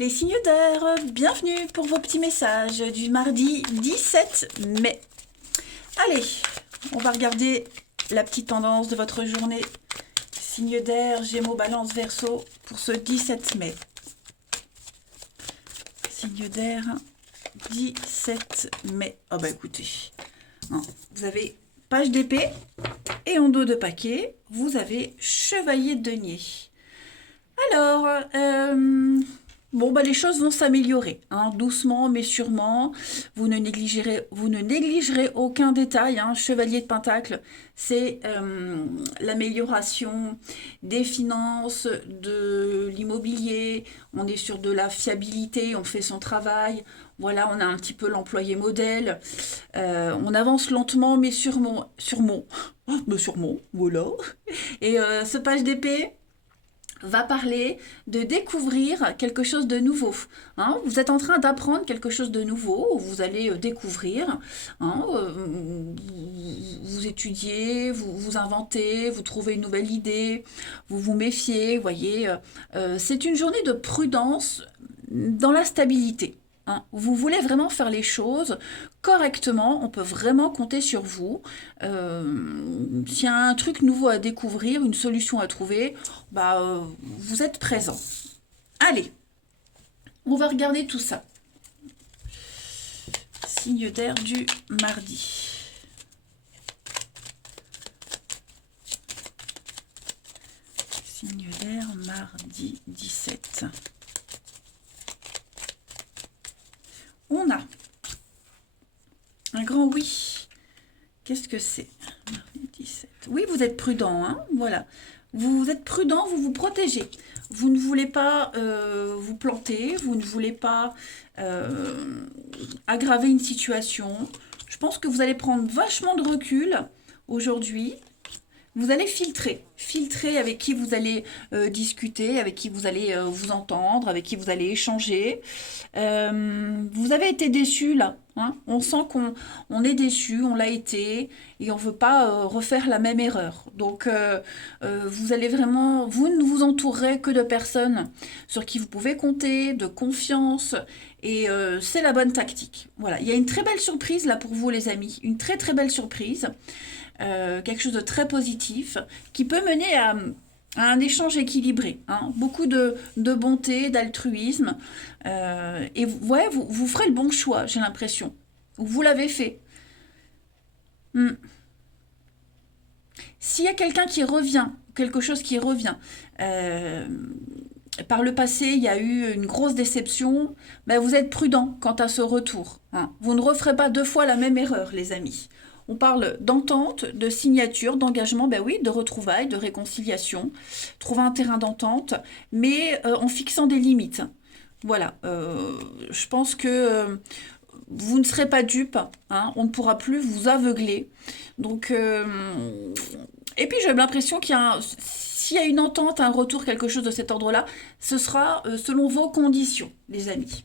Les signes d'air, bienvenue pour vos petits messages du mardi 17 mai. Allez, on va regarder la petite tendance de votre journée. Signes d'air, Gémeaux, Balance, Verseau pour ce 17 mai. Signes d'air, 17 mai. Oh bah écoutez, hein, vous avez page d'épée et en dos de paquet, vous avez chevalier de denier. Alors, bon, bah, les choses vont s'améliorer, hein, doucement mais sûrement. Vous ne négligerez aucun détail, hein. Chevalier de Pentacle, c'est l'amélioration des finances, de l'immobilier. On est sur de la fiabilité, on fait son travail. Voilà, on a un petit peu l'employé modèle. On avance lentement mais sûrement, voilà. Et ce page d'épée va parler de découvrir quelque chose de nouveau. Hein, vous êtes en train d'apprendre quelque chose de nouveau, vous allez découvrir, hein, vous étudiez, vous inventez, vous trouvez une nouvelle idée, vous vous méfiez, vous voyez. C'est une journée de prudence dans la stabilité. Hein. Vous voulez vraiment faire les choses correctement, on peut vraiment compter sur vous. S'il y a un truc nouveau à découvrir, une solution à trouver, bah, vous êtes présent. Allez, on va regarder tout ça. Signe d'air du mardi. Signe d'air, mardi 17. On a un grand oui. Qu'est-ce que c'est? Mardi 17. Oui, vous êtes prudent, hein, voilà. Vous êtes prudent, vous vous protégez. Vous ne voulez pas vous planter, vous ne voulez pas aggraver une situation. Je pense que vous allez prendre vachement de recul aujourd'hui. Vous allez filtrer avec qui vous allez discuter, avec qui vous allez vous entendre, avec qui vous allez échanger. Vous avez été déçu là, hein, on sent qu'on est déçu, on l'a été, et on ne veut pas refaire la même erreur. Donc vous allez vraiment, vous ne vous entourerez que de personnes sur qui vous pouvez compter, de confiance, et c'est la bonne tactique. Voilà, il y a une très belle surprise là pour vous les amis, une très très belle surprise. Quelque chose de très positif qui peut mener à un échange équilibré, hein. Beaucoup de bonté, d'altruisme, et ouais, vous ferez le bon choix, j'ai l'impression. Vous l'avez fait. S'il y a quelqu'un qui revient, quelque chose qui revient, par le passé, il y a eu une grosse déception, ben vous êtes prudent quant à ce retour, hein. Vous ne referez pas deux fois la même erreur, les amis. On parle d'entente, de signature, d'engagement, ben oui, de retrouvailles, de réconciliation, trouver un terrain d'entente, mais en fixant des limites. Voilà, je pense que vous ne serez pas dupe, hein, on ne pourra plus vous aveugler. Donc, et puis j'ai l'impression s'il y a une entente, un retour, quelque chose de cet ordre-là, ce sera selon vos conditions, les amis.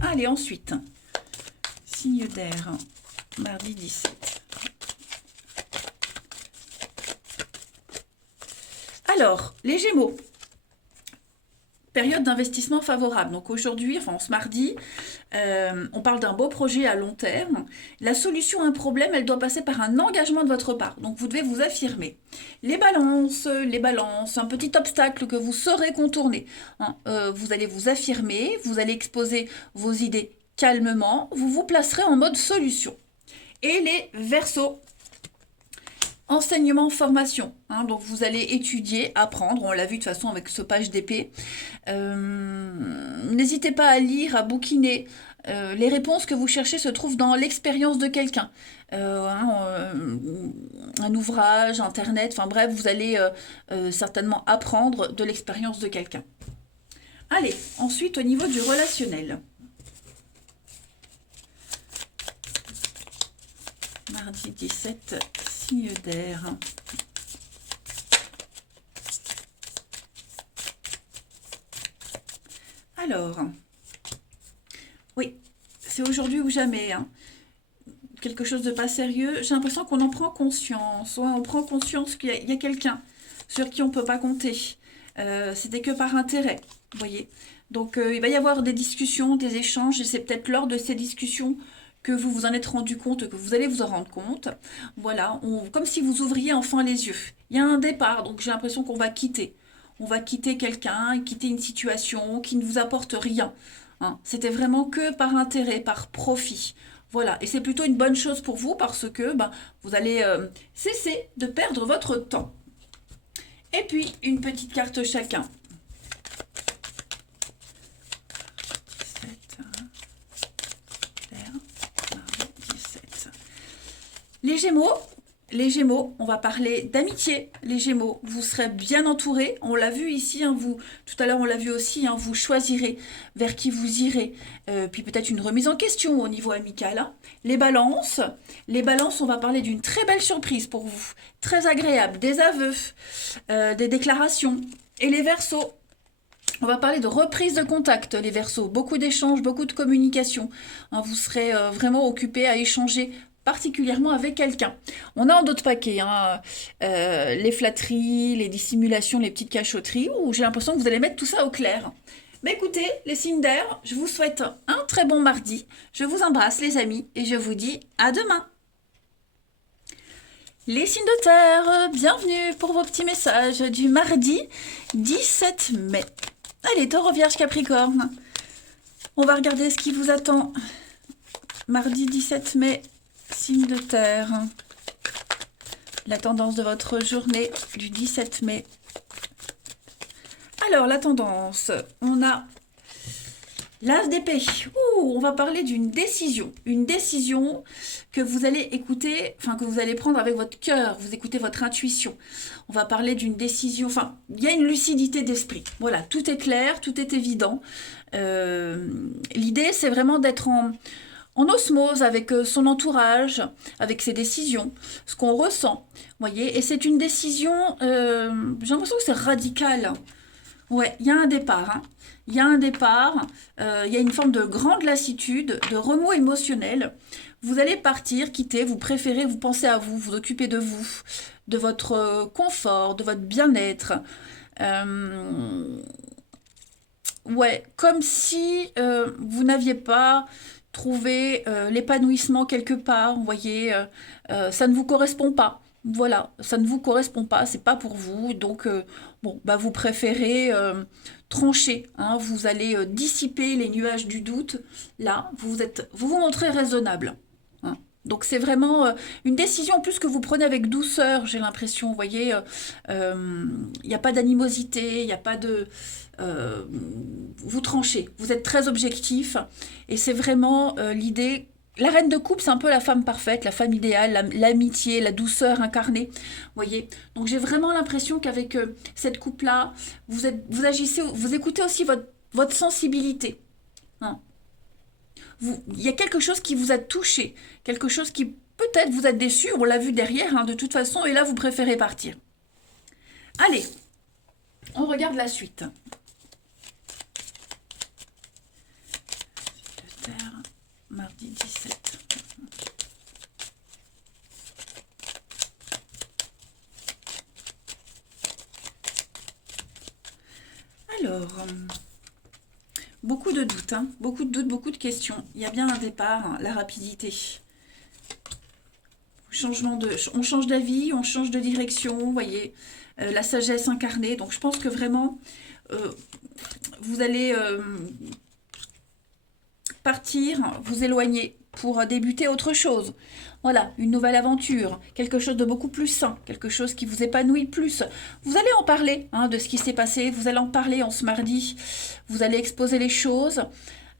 Allez, ensuite, signe d'air, mardi 17. Alors, les Gémeaux, période d'investissement favorable. Donc aujourd'hui, enfin ce mardi, on parle d'un beau projet à long terme. La solution à un problème, elle doit passer par un engagement de votre part. Donc vous devez vous affirmer. Les balances, un petit obstacle que vous saurez contourner. Hein, vous allez vous affirmer, vous allez exposer vos idées calmement, vous vous placerez en mode solution. Et les Verseaux, enseignement, formation, hein, donc vous allez étudier, apprendre, on l'a vu de toute façon avec ce page d'épée. N'hésitez pas à lire, à bouquiner. Les réponses que vous cherchez se trouvent dans l'expérience de quelqu'un. Un ouvrage, internet, enfin bref, vous allez certainement apprendre de l'expérience de quelqu'un. Allez, ensuite au niveau du relationnel. Mardi 17, signe d'air. Alors, oui, c'est aujourd'hui ou jamais, hein. Quelque chose de pas sérieux. J'ai l'impression qu'on en prend conscience. Ouais, on prend conscience qu'il y a quelqu'un sur qui on ne peut pas compter. C'était que par intérêt. Vous voyez? Donc, il va y avoir des discussions, des échanges, et c'est peut-être lors de ces discussions que vous vous en êtes rendu compte, que vous allez vous en rendre compte. Voilà, comme si vous ouvriez enfin les yeux. Il y a un départ, donc j'ai l'impression qu'on va quitter. On va quitter quelqu'un, quitter une situation qui ne vous apporte rien. Hein. C'était vraiment que par intérêt, par profit. Voilà, et c'est plutôt une bonne chose pour vous parce que ben, vous allez cesser de perdre votre temps. Et puis, une petite carte chacun. 17, clair, 17. Les Gémeaux, on va parler d'amitié. Les Gémeaux, vous serez bien entourés. On l'a vu ici, hein, vous, tout à l'heure on l'a vu aussi, hein, vous choisirez vers qui vous irez. Puis peut-être une remise en question au niveau amical. Hein. Les balances, on va parler d'une très belle surprise pour vous. Très agréable, des aveux, des déclarations. Et les Verseaux, on va parler de reprise de contact, les Verseaux. Beaucoup d'échanges, beaucoup de communication. Hein, vous serez vraiment occupés à échanger particulièrement avec quelqu'un. On a un autre paquet, hein, les flatteries, les dissimulations, les petites cachotteries, où j'ai l'impression que vous allez mettre tout ça au clair. Mais écoutez, les signes d'air, je vous souhaite un très bon mardi. Je vous embrasse les amis et je vous dis à demain. Les signes de terre, bienvenue pour vos petits messages du mardi 17 mai. Allez, Taureau, Vierge, Capricorne. On va regarder ce qui vous attend. Mardi 17 mai, signe de terre. La tendance de votre journée du 17 mai. Alors, la tendance, on a l'As d'épée. On va parler d'une décision. Une décision que vous allez écouter, enfin que vous allez prendre avec votre cœur. Vous écoutez votre intuition. On va parler d'une décision, enfin, il y a une lucidité d'esprit. Voilà, tout est clair, tout est évident. L'idée, c'est vraiment d'être en osmose avec son entourage, avec ses décisions, ce qu'on ressent. Voyez, et c'est une décision, j'ai l'impression que c'est radical. Ouais, il y a un départ. Hein. Il y a un départ, il y a une forme de grande lassitude, de remous émotionnel. Vous allez partir, quitter, vous préférez, vous pensez à vous, vous occupez de vous, de votre confort, de votre bien-être. Ouais, comme si vous n'aviez pas trouvé l'épanouissement quelque part, vous voyez, ça ne vous correspond pas. Voilà, ça ne vous correspond pas, c'est pas pour vous, donc bon, bah vous préférez trancher, hein, vous allez dissiper les nuages du doute. Là, vous montrez raisonnable. Hein. Donc c'est vraiment une décision en plus que vous prenez avec douceur, j'ai l'impression, vous voyez, il n'y a pas d'animosité, il n'y a pas de vous tranchez, vous êtes très objectif et c'est vraiment l'idée. La reine de coupe, c'est un peu la femme parfaite, la femme idéale, l'amitié, la douceur incarnée, voyez. Donc j'ai vraiment l'impression qu'avec cette coupe-là, vous agissez, vous écoutez aussi votre sensibilité. Hein. Il y a quelque chose qui vous a touché, quelque chose qui peut-être vous a déçu, on l'a vu derrière, hein, de toute façon, et là vous préférez partir. Allez, on regarde la suite. Mardi 17. Alors, beaucoup de doutes, hein, beaucoup de doutes, beaucoup de questions. Il y a bien un départ, hein, la rapidité. On change d'avis, on change de direction, vous voyez, la sagesse incarnée. Donc je pense que vraiment, vous allez partir, vous éloigner pour débuter autre chose. Voilà, une nouvelle aventure, quelque chose de beaucoup plus sain, quelque chose qui vous épanouit plus. Vous allez en parler hein, de ce qui s'est passé, vous allez en parler en ce mardi, vous allez exposer les choses.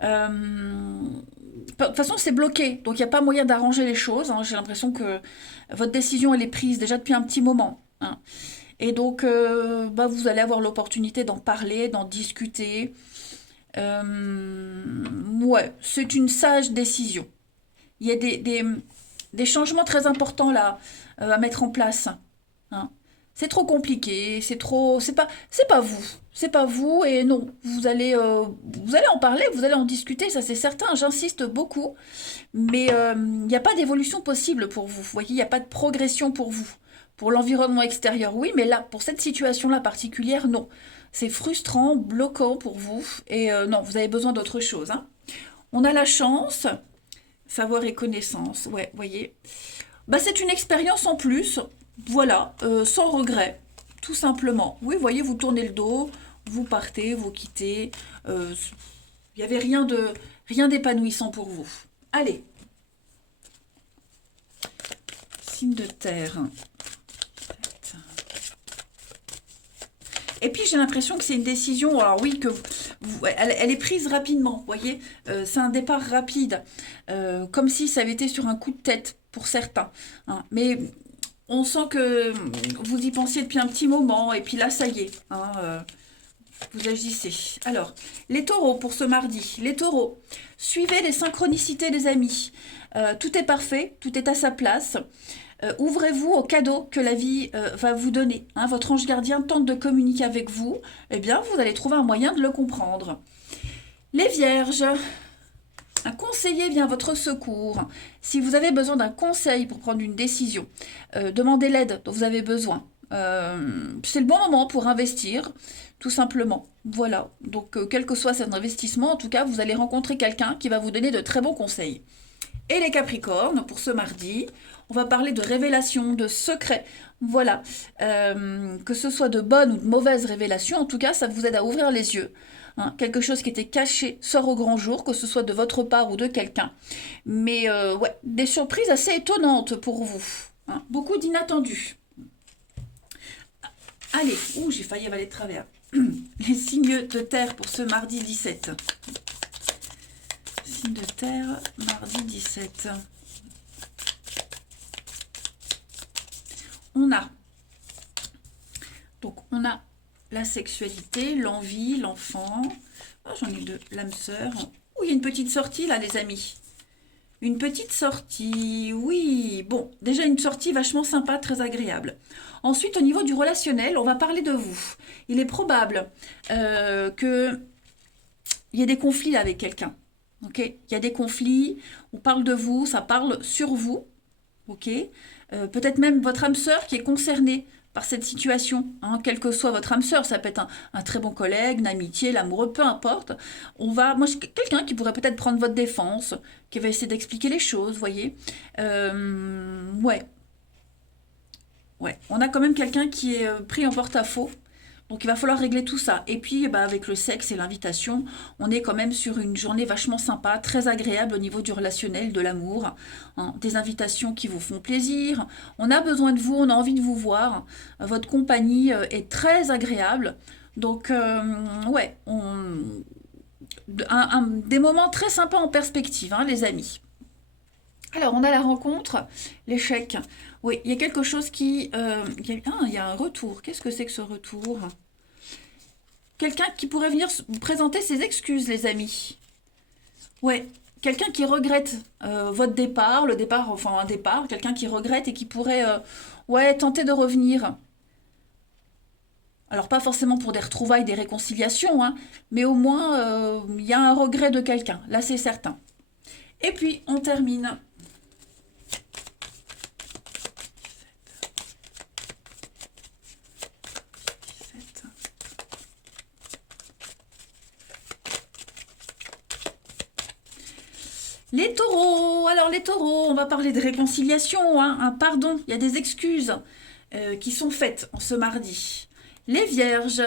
De toute façon, c'est bloqué, donc il n'y a pas moyen d'arranger les choses. Hein. J'ai l'impression que votre décision, elle est prise déjà depuis un petit moment. Hein. Et donc, bah, vous allez avoir l'opportunité d'en parler, d'en discuter. Ouais, c'est une sage décision. Il y a des changements très importants là à mettre en place. Hein. C'est trop compliqué, c'est pas vous. C'est pas vous et non, vous allez en parler, vous allez en discuter, ça c'est certain, j'insiste beaucoup, mais il n'y a pas d'évolution possible pour vous. Vous voyez, il n'y a pas de progression pour vous. Pour l'environnement extérieur, oui, mais là, pour cette situation-là particulière, non. c'est frustrant, bloquant pour vous. Et non, vous avez besoin d'autre chose, hein. On a la chance, savoir et connaissance, ouais, voyez. Bah, c'est une expérience en plus, voilà, sans regret, tout simplement. Oui, voyez, vous tournez le dos, vous partez, vous quittez. Il n'y avait rien d'épanouissant pour vous. Allez. Signe de terre. Et puis j'ai l'impression que c'est une décision, alors oui, elle est prise rapidement, vous voyez, c'est un départ rapide, comme si ça avait été sur un coup de tête pour certains, hein. Mais on sent que vous y pensiez depuis un petit moment, et puis là, ça y est, hein, vous agissez. Alors, les taureaux pour ce mardi, les taureaux, suivez les synchronicités des amis, tout est parfait, tout est à sa place. Ouvrez-vous aux cadeaux que la vie va vous donner, hein. Votre ange gardien tente de communiquer avec vous, eh bien vous allez trouver un moyen de le comprendre. Les vierges, un conseiller vient à votre secours. Si vous avez besoin d'un conseil pour prendre une décision, demandez l'aide dont vous avez besoin. C'est le bon moment pour investir, tout simplement. Voilà, donc quel que soit cet investissement, en tout cas, vous allez rencontrer quelqu'un qui va vous donner de très bons conseils. Et les Capricornes, pour ce mardi, on va parler de révélations, de secrets. Voilà, que ce soit de bonnes ou de mauvaises révélations, en tout cas, ça vous aide à ouvrir les yeux. Hein. Quelque chose qui était caché sort au grand jour, que ce soit de votre part ou de quelqu'un. Mais ouais, des surprises assez étonnantes pour vous. Hein. Beaucoup d'inattendus. Allez, j'ai failli avaler de travers. Les signes de terre pour ce mardi 17. Signe de terre, mardi 17. On a la sexualité, l'envie, l'enfant. Oh, j'en ai deux, l'âme sœur. Oh, il y a une petite sortie là, les amis. Une petite sortie, oui. Bon, déjà une sortie vachement sympa, très agréable. Ensuite, au niveau du relationnel, on va parler de vous. Il est probable qu'il y ait des conflits là, avec quelqu'un. Ok, il y a des conflits, on parle de vous, ça parle sur vous, ok. Peut-être même votre âme sœur qui est concernée par cette situation, hein, quelle que soit votre âme sœur, ça peut être un très bon collègue, une amitié, l'amoureux, peu importe. Quelqu'un qui pourrait peut-être prendre votre défense, qui va essayer d'expliquer les choses, vous voyez. Ouais, on a quand même quelqu'un qui est pris en porte-à-faux. Donc il va falloir régler tout ça. Et puis avec le sexe et l'invitation, on est quand même sur une journée vachement sympa, très agréable au niveau du relationnel, de l'amour, hein, des invitations qui vous font plaisir. On a besoin de vous, on a envie de vous voir. Votre compagnie est très agréable. Donc ouais, des moments très sympas en perspective, hein, les amis. Alors, on a la rencontre, l'échec. Oui, il y a quelque chose il y a un retour. Qu'est-ce que c'est que ce retour? Quelqu'un qui pourrait venir vous présenter ses excuses, les amis. Ouais, quelqu'un qui regrette votre départ, un départ, quelqu'un qui regrette et qui pourrait tenter de revenir. Alors, pas forcément pour des retrouvailles, des réconciliations, hein, mais au moins, il y a un regret de quelqu'un. Là, c'est certain. Et puis, on termine. Les taureaux, alors les taureaux, on va parler de réconciliation, hein, un pardon, il y a des excuses qui sont faites en ce mardi. Les vierges,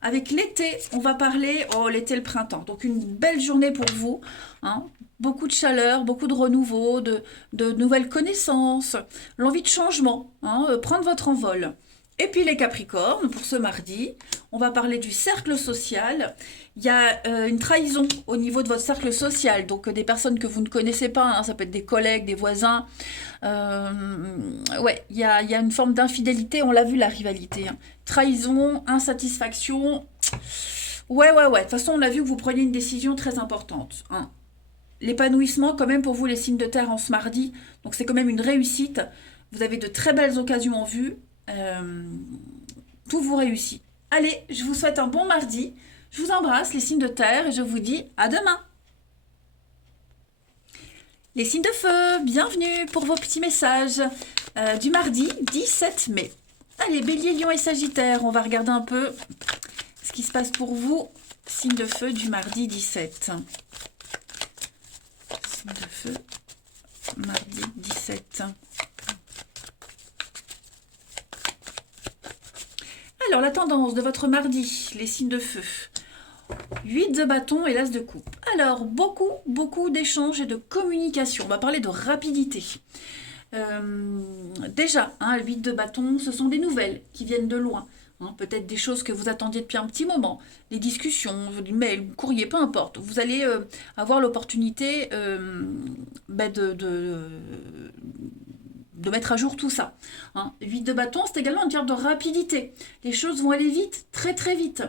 avec l'été, on va parler, l'été, le printemps, donc une belle journée pour vous, hein, beaucoup de chaleur, beaucoup de renouveau, de nouvelles connaissances, l'envie de changement, hein, prendre votre envol. Et puis les Capricornes, pour ce mardi, on va parler du cercle social. Il y a une trahison au niveau de votre cercle social, donc des personnes que vous ne connaissez pas, hein, ça peut être des collègues, des voisins. Ouais, il y a une forme d'infidélité, on l'a vu, la rivalité. Hein. Trahison, insatisfaction. Ouais. De toute façon, on a vu que vous preniez une décision très importante. Hein. L'épanouissement, quand même, pour vous, les signes de terre en ce mardi, donc c'est quand même une réussite. Vous avez de très belles occasions en vue. Tout vous réussit. Allez, je vous souhaite un bon mardi. Je vous embrasse, les signes de terre, et je vous dis à demain. Les signes de feu, bienvenue pour vos petits messages du mardi 17 mai. Allez, Bélier, Lion et Sagittaire, on va regarder un peu ce qui se passe pour vous, signe de feu du mardi 17. Signe de feu, mardi 17. Alors, la tendance de votre mardi, les signes de feu. 8 de bâton et l'as de coupe. Alors, beaucoup d'échanges et de communication. On va parler de rapidité. Déjà, hein, 8 de bâton, ce sont des nouvelles qui viennent de loin. Hein, peut-être des choses que vous attendiez depuis un petit moment. Des discussions, des mails, courrier, peu importe. Vous allez avoir l'opportunité de mettre à jour tout ça. Hein. 8 de bâton, c'est également une carte de rapidité. Les choses vont aller vite, très vite.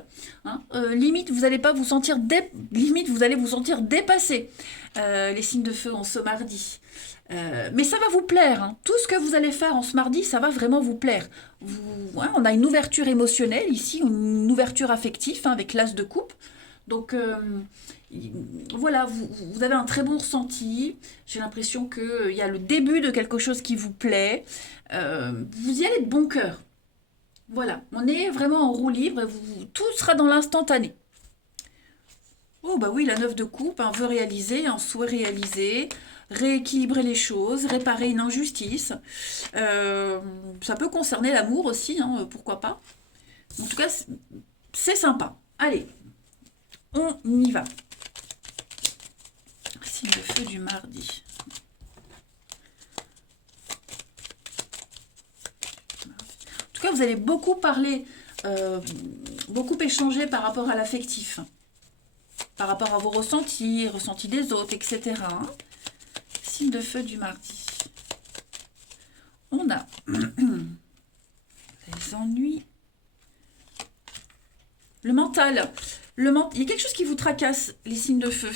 Hein. Limite, vous allez pas vous sentir limite, vous allez vous sentir dépassé. Les signes de feu en ce mardi. Mais ça va vous plaire. Hein. Tout ce que vous allez faire en ce mardi, ça va vraiment vous plaire. On a une ouverture émotionnelle ici, une ouverture affective hein, avec l'as de coupe. Donc voilà, vous avez un très bon ressenti. J'ai l'impression qu'il y a le début de quelque chose qui vous plaît. Vous y allez de bon cœur. Voilà, on est vraiment en roue libre et tout sera dans l'instantané. Oh bah oui, la 9 de coupe, un vœu réalisé, un souhait réalisé, rééquilibrer les choses, réparer une injustice. Ça peut concerner l'amour aussi, hein, pourquoi pas. En tout cas, c'est sympa. Allez, on y va. Signe de feu du mardi. En tout cas, vous allez beaucoup parler, beaucoup échanger par rapport à l'affectif. Par rapport à vos ressentis des autres, etc. Signe de feu du mardi. On a les ennuis. Le mental. Il y a quelque chose qui vous tracasse, les signes de feu.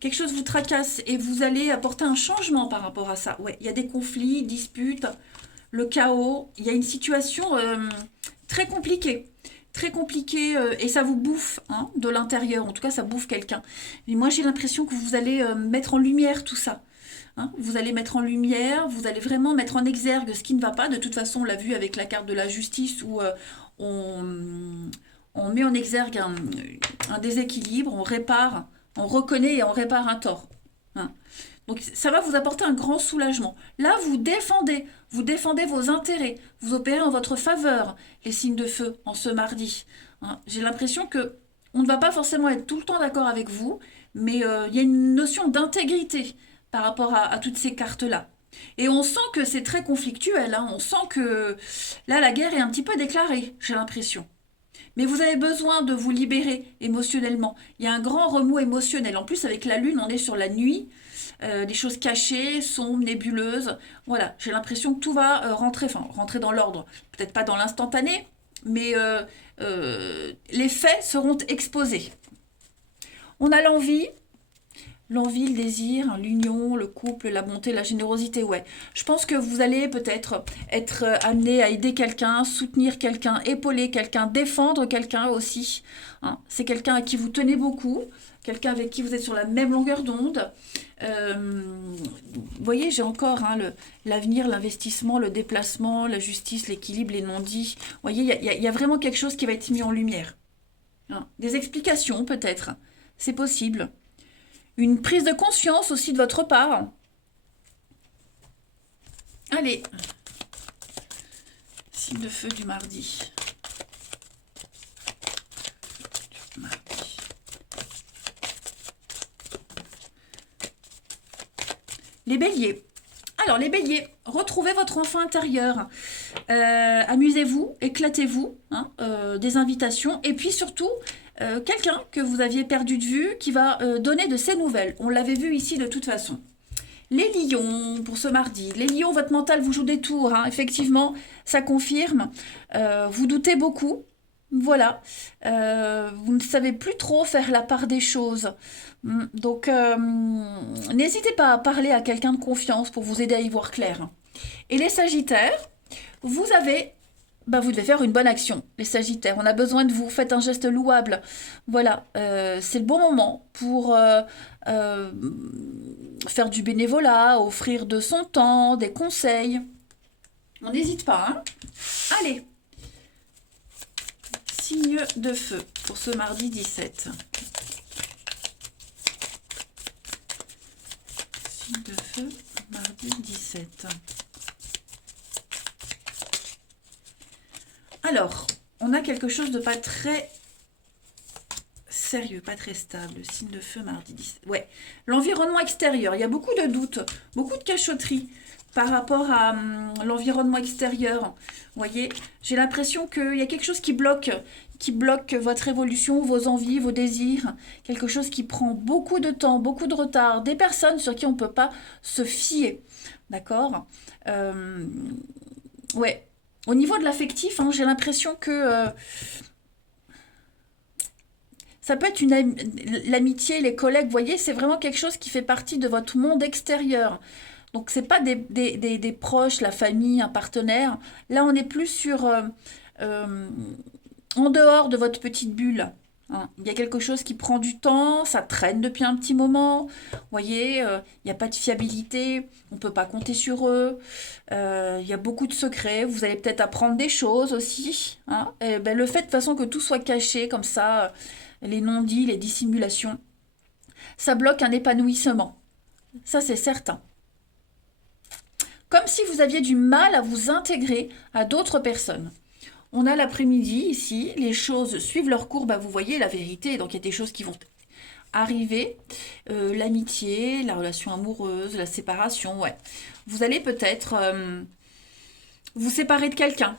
Quelque chose vous tracasse et vous allez apporter un changement par rapport à ça. Ouais, il y a des conflits, disputes, le chaos. Il y a une situation très compliquée. Très compliqué et ça vous bouffe hein, de l'intérieur. En tout cas, ça bouffe quelqu'un. Mais moi, j'ai l'impression que vous allez mettre en lumière tout ça. Hein. Vous allez mettre en lumière, vous allez vraiment mettre en exergue ce qui ne va pas. De toute façon, on l'a vu avec la carte de la justice où on met en exergue un déséquilibre, on répare, on reconnaît et on répare un tort. Hein. Donc ça va vous apporter un grand soulagement. Là, vous défendez vos intérêts, vous opérez en votre faveur les signes de feu en ce mardi. Hein. J'ai l'impression que on ne va pas forcément être tout le temps d'accord avec vous, mais il y a une notion d'intégrité par rapport à toutes ces cartes-là. Et on sent que c'est très conflictuel, hein. On sent que là, la guerre est un petit peu déclarée, j'ai l'impression. Mais vous avez besoin de vous libérer émotionnellement. Il y a un grand remous émotionnel. En plus, avec la lune, on est sur la nuit. Des choses cachées, sombres, nébuleuses. Voilà, j'ai l'impression que tout va rentrer dans l'ordre. Peut-être pas dans l'instantané, mais les faits seront exposés. On a l'envie, le désir, hein, l'union, le couple, la bonté, la générosité, ouais. Je pense que vous allez peut-être être amené à aider quelqu'un, soutenir quelqu'un, épauler quelqu'un, défendre quelqu'un aussi. Hein. C'est quelqu'un à qui vous tenez beaucoup, quelqu'un avec qui vous êtes sur la même longueur d'onde. Vous voyez, j'ai encore hein, l'avenir, l'investissement, le déplacement, la justice, l'équilibre, les non-dits. Vous voyez, il y a vraiment quelque chose qui va être mis en lumière. Hein. Des explications peut-être, c'est possible. Une prise de conscience aussi de votre part. Allez. Signe de feu du mardi. Les béliers. Alors, les béliers, retrouvez votre enfant intérieur. Amusez-vous, éclatez-vous, hein, des invitations. Et puis surtout, quelqu'un que vous aviez perdu de vue qui va donner de ses nouvelles. On l'avait vu ici de toute façon. Les lions, pour ce mardi. Les lions, votre mental vous joue des tours. Hein. Effectivement, ça confirme. Vous doutez beaucoup. Voilà. Vous ne savez plus trop faire la part des choses. Donc, n'hésitez pas à parler à quelqu'un de confiance pour vous aider à y voir clair. Et les sagittaires, vous devez faire une bonne action. Les sagittaires, on a besoin de vous. Faites un geste louable. Voilà, c'est le bon moment pour faire du bénévolat, offrir de son temps, des conseils. On n'hésite pas. Hein. Allez. signe de feu pour ce mardi 17. Signe de feu, mardi 17. Alors, on a quelque chose de pas très sérieux, pas très stable. Signe de feu, mardi 17. Ouais, l'environnement extérieur. Il y a beaucoup de doutes, beaucoup de cachotterie par rapport à l'environnement extérieur. Vous voyez, j'ai l'impression qu'il y a quelque chose qui bloque votre évolution, vos envies, vos désirs. Quelque chose qui prend beaucoup de temps, beaucoup de retard. Des personnes sur qui on ne peut pas se fier. D'accord. Ouais. Au niveau de l'affectif, hein, j'ai l'impression que ça peut être l'amitié, les collègues, vous voyez, c'est vraiment quelque chose qui fait partie de votre monde extérieur. Donc, c'est pas des proches, la famille, un partenaire. Là, on est plus sur en dehors de votre petite bulle. Hein. Il y a quelque chose qui prend du temps, ça traîne depuis un petit moment. Vous voyez, il n'y a pas de fiabilité, on ne peut pas compter sur eux. Il y a beaucoup de secrets, vous allez peut-être apprendre des choses aussi. Hein. Et ben, le fait de toute façon que tout soit caché comme ça, les non-dits, les dissimulations, ça bloque un épanouissement. Ça, c'est certain. Comme si vous aviez du mal à vous intégrer à d'autres personnes. On a l'après-midi ici, les choses suivent leur cours, bah vous voyez la vérité, donc il y a des choses qui vont arriver, l'amitié, la relation amoureuse, la séparation, ouais. Vous allez peut-être vous séparer de quelqu'un,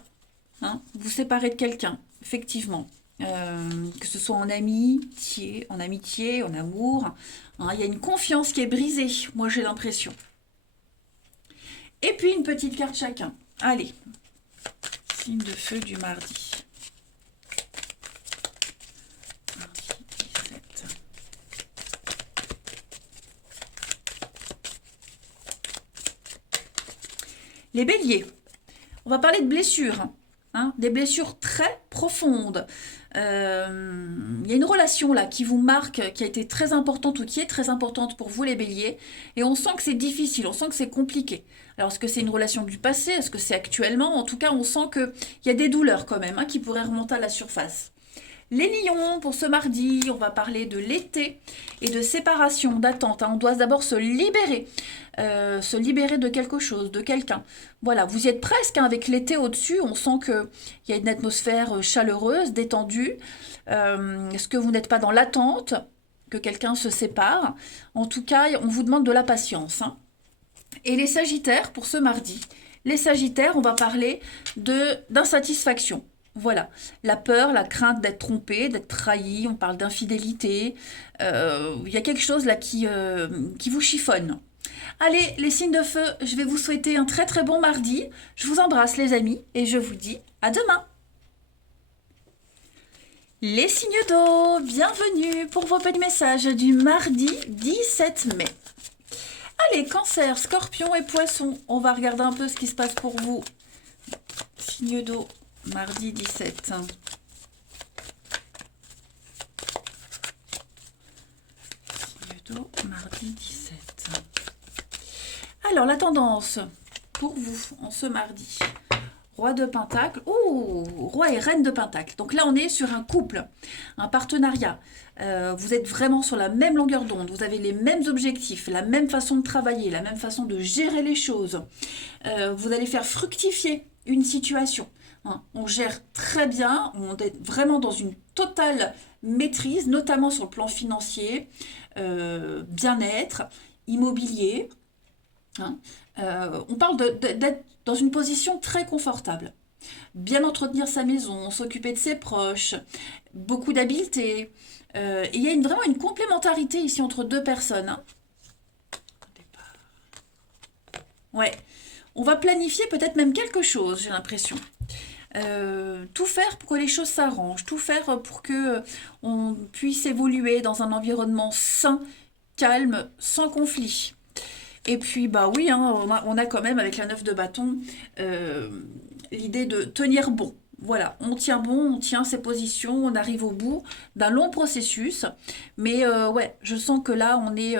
hein, vous séparer de quelqu'un, effectivement. Que ce soit en amitié, en amour, hein, il y a une confiance qui est brisée, moi j'ai l'impression. Et puis une petite carte chacun. Allez. Signe de feu du mardi. Mardi 17. Les béliers. On va parler de blessures. Hein, des blessures très profondes. Il y a une relation là qui vous marque, qui a été très importante ou qui est très importante pour vous les béliers, et on sent que c'est difficile, on sent que c'est compliqué. Alors est-ce que c'est une relation du passé, est-ce que c'est actuellement? En tout cas, on sent qu'il y a des douleurs quand même, hein, qui pourraient remonter à la surface. Les lions, pour ce mardi, on va parler de l'été et de séparation, d'attente. Hein. On doit d'abord se libérer de quelque chose, de quelqu'un. Voilà, vous y êtes presque, hein, avec l'été au-dessus. On sent qu'il y a une atmosphère chaleureuse, détendue. Est-ce que vous n'êtes pas dans l'attente que quelqu'un se sépare? En tout cas, on vous demande de la patience. Hein. Et les sagittaires, pour ce mardi, les sagittaires, on va parler d'insatisfaction. Voilà, la peur, la crainte d'être trompé, d'être trahi, on parle d'infidélité. Il y a quelque chose là qui vous chiffonne. Allez, les signes de feu, je vais vous souhaiter un très très bon mardi. Je vous embrasse les amis et je vous dis à demain. Les signes d'eau, bienvenue pour vos petits messages du mardi 17 mai. Allez, cancer, scorpion et poisson, on va regarder un peu ce qui se passe pour vous. Signes d'eau. Mardi 17. Signe d'eau, mardi 17. Alors, la tendance pour vous en ce mardi. Roi de Pentacle. Oh, roi et reine de Pentacle. Donc là, on est sur un couple, un partenariat. Vous êtes vraiment sur la même longueur d'onde. Vous avez les mêmes objectifs, la même façon de travailler, la même façon de gérer les choses. Vous allez faire fructifier une situation. On gère très bien, on est vraiment dans une totale maîtrise, notamment sur le plan financier, bien-être, immobilier. Hein. On parle d'être dans une position très confortable. Bien entretenir sa maison, s'occuper de ses proches, beaucoup d'habileté. Et il y a vraiment une complémentarité ici entre deux personnes. Hein. Ouais, on va planifier peut-être même quelque chose, j'ai l'impression. Tout faire pour que les choses s'arrangent, tout faire pour que on puisse évoluer dans un environnement sain, calme, sans conflit. Et puis, bah oui, hein, on a quand même, avec la 9 de bâton, l'idée de tenir bon. Voilà, on tient bon, on tient ses positions, on arrive au bout d'un long processus. Mais ouais, je sens que là, on est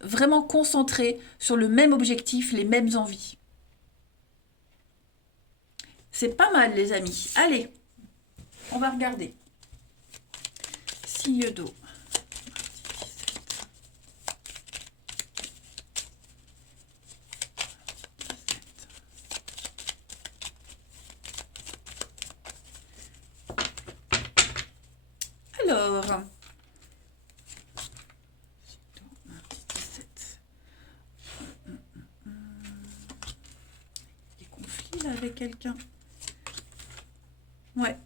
vraiment concentré sur le même objectif, les mêmes envies. C'est pas mal, les amis. Allez, On va regarder. Signe d'eau. Alors, des conflits là avec quelqu'un. Ouais.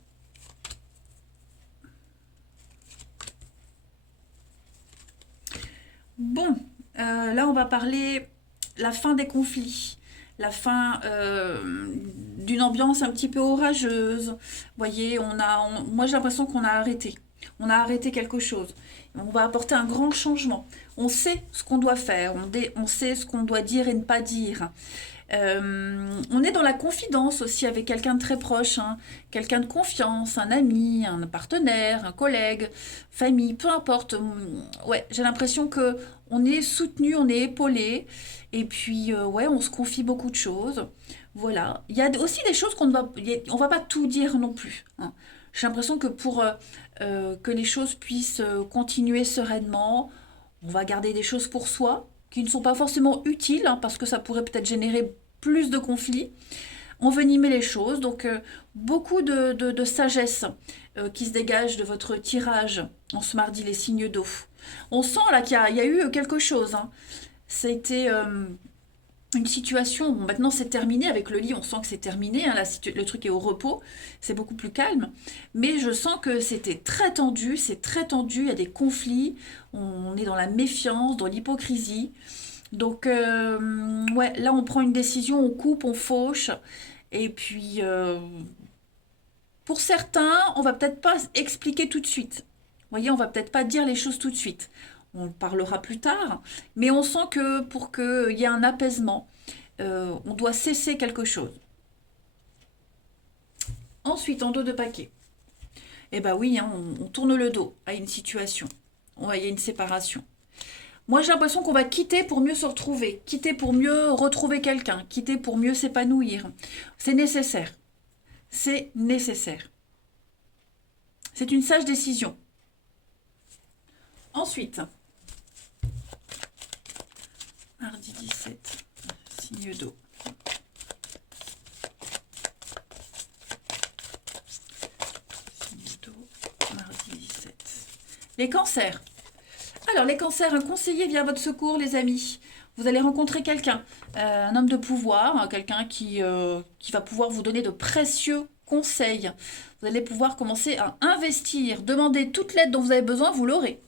Bon, là on va parler la fin des conflits, la fin d'une ambiance un petit peu orageuse. Vous voyez, moi j'ai l'impression qu'on a arrêté. On a arrêté quelque chose. On va apporter un grand changement. On sait ce qu'on doit faire, on sait ce qu'on doit dire et ne pas dire. On est dans la confidence aussi avec quelqu'un de très proche, hein, quelqu'un de confiance, un ami, un partenaire, un collègue, famille, peu importe. Ouais, j'ai l'impression que on est soutenu, on est épaulé, et puis ouais, on se confie beaucoup de choses. Voilà. Il y a aussi des choses on va pas tout dire non plus, hein. J'ai l'impression que pour que les choses puissent continuer sereinement, on va garder des choses pour soi qui ne sont pas forcément utiles, hein, parce que ça pourrait peut-être générer plus de conflits. Envenimer les choses, donc beaucoup de sagesse qui se dégage de votre tirage en ce mardi, les signes d'eau. On sent là qu'il y a eu quelque chose, hein. Ça a été une situation, bon, maintenant c'est terminé avec le lit, on sent que c'est terminé, hein, le truc est au repos, c'est beaucoup plus calme, mais je sens que c'était très tendu, c'est très tendu, il y a des conflits, on est dans la méfiance, dans l'hypocrisie, donc ouais, là on prend une décision, on coupe, on fauche, et puis pour certains, on va peut-être pas expliquer tout de suite, vous voyez, on va peut-être pas dire les choses tout de suite, on parlera plus tard, mais on sent que pour qu'il y ait un apaisement, on doit cesser quelque chose. Ensuite, en dos de paquet. Eh ben oui, hein, on tourne le dos à une situation. Ouais, il y a une séparation. Moi, j'ai l'impression qu'on va quitter pour mieux se retrouver, quitter pour mieux retrouver quelqu'un, quitter pour mieux s'épanouir. C'est nécessaire. C'est nécessaire. C'est une sage décision. Ensuite, mardi 17, signe d'eau. Signe d'eau, mardi 17. Les cancers. Alors, les cancers, un conseiller vient à votre secours, les amis. Vous allez rencontrer quelqu'un, un homme de pouvoir, hein, quelqu'un qui va pouvoir vous donner de précieux conseils. Vous allez pouvoir commencer à investir, demander toute l'aide dont vous avez besoin, vous l'aurez.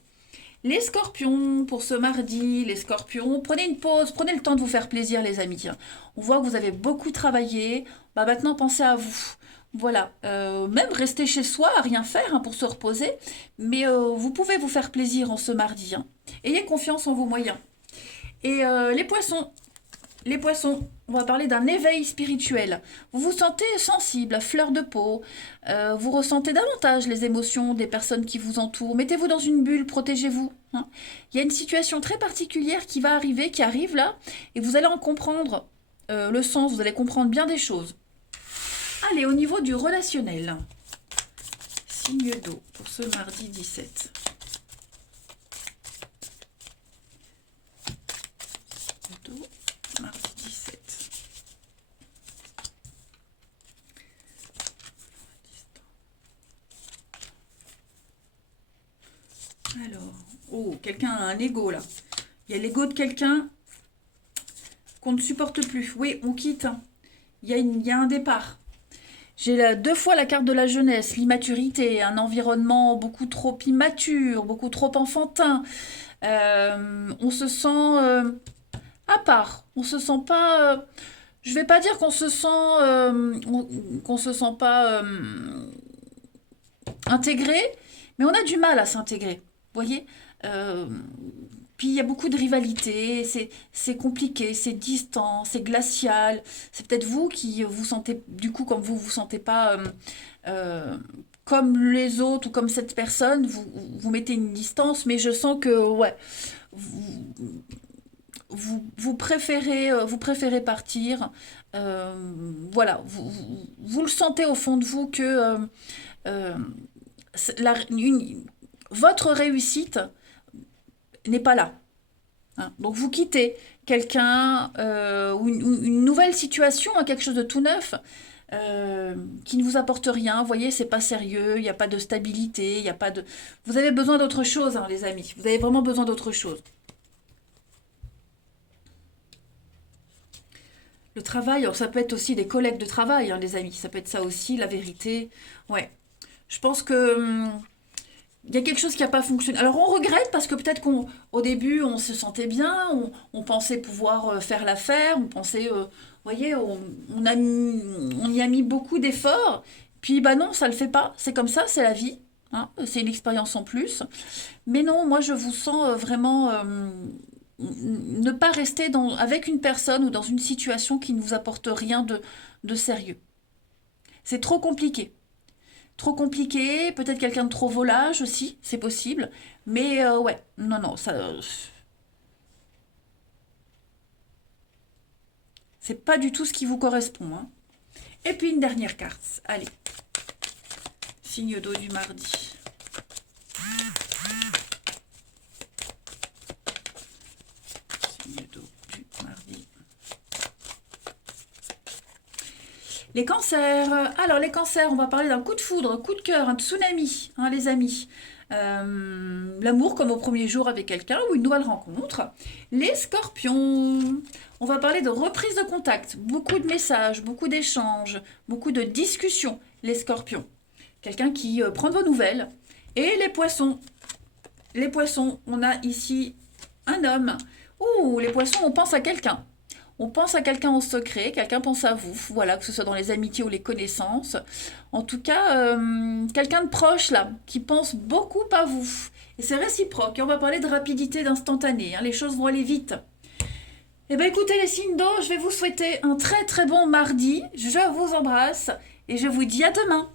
Les scorpions, pour ce mardi, les scorpions, prenez une pause, prenez le temps de vous faire plaisir, les amis. On voit que vous avez beaucoup travaillé, bah maintenant pensez à vous. Voilà, même rester chez soi, à rien faire, hein, pour se reposer, mais vous pouvez vous faire plaisir en ce mardi, hein. Ayez confiance en vos moyens. Et les poissons, on va parler d'un éveil spirituel. Vous vous sentez sensible, à fleur de peau, vous ressentez davantage les émotions des personnes qui vous entourent. Mettez-vous dans une bulle, protégez-vous, hein. Il y a une situation très particulière qui va arriver, qui arrive là, et vous allez en comprendre le sens, vous allez comprendre bien des choses. Allez, au niveau du relationnel, signe d'eau pour ce mardi 17. Signe d'eau, mardi 17. Alors, oh, quelqu'un a un ego là. Il y a l'ego de quelqu'un qu'on ne supporte plus. Oui, on quitte. Il y a un départ. J'ai deux fois la carte de la jeunesse, l'immaturité, un environnement beaucoup trop immature, beaucoup trop enfantin. On se sent à part. On se sent pas. Je vais pas dire qu'on se sent qu'on se sent pas intégré, mais on a du mal à s'intégrer. Vous voyez. Euh, Puis il y a beaucoup de rivalité, c'est compliqué, c'est distant, c'est glacial. C'est peut-être vous qui vous sentez, du coup, comme vous vous sentez pas euh, comme les autres ou comme cette personne, vous mettez une distance, mais je sens que, ouais, vous, vous préférez partir. Voilà, vous le sentez au fond de vous que euh, votre réussite n'est pas là. Hein. Donc vous quittez quelqu'un ou une nouvelle situation, hein, quelque chose de tout neuf, qui ne vous apporte rien. Vous voyez, c'est pas sérieux, il n'y a pas de stabilité, il n'y a pas de... Vous avez besoin d'autre chose, hein, les amis. Vous avez vraiment besoin d'autre chose. Le travail, alors ça peut être aussi des collègues de travail, hein, les amis. Ça peut être ça aussi, la vérité. Ouais. Je pense que il y a quelque chose qui n'a pas fonctionné. Alors on regrette parce que peut-être qu'au début on se sentait bien, on pensait pouvoir faire l'affaire, on pensait, vous voyez, on y a mis beaucoup d'efforts. Puis bah non, ça le fait pas. C'est comme ça, c'est la vie. Hein, c'est une expérience en plus. Mais non, moi je vous sens vraiment ne pas rester avec une personne ou dans une situation qui ne vous apporte rien de sérieux. C'est trop compliqué. Trop compliqué, peut-être quelqu'un de trop volage aussi, c'est possible. Mais ouais, non, non, ça, c'est pas du tout ce qui vous correspond. Hein. Et puis une dernière carte. Allez, signe d'eau du mardi. Signe d'eau du mardi. Les cancers. Alors les cancers, on va parler d'un coup de foudre, un coup de cœur, un tsunami, hein, les amis. L'amour comme au premier jour avec quelqu'un ou une nouvelle rencontre. Les scorpions, on va parler de reprise de contact, beaucoup de messages, beaucoup d'échanges, beaucoup de discussions. Les scorpions, quelqu'un qui prend de vos nouvelles. Et les poissons, on a ici un homme. Ouh, les poissons, on pense à quelqu'un. On pense à quelqu'un en secret, quelqu'un pense à vous, voilà, que ce soit dans les amitiés ou les connaissances. En tout cas, quelqu'un de proche là, qui pense beaucoup à vous. Et c'est réciproque. Et on va parler de rapidité, d'instantané. Hein, les choses vont aller vite. Eh bien écoutez les signes d'eau, je vais vous souhaiter un très très bon mardi. Je vous embrasse et je vous dis à demain.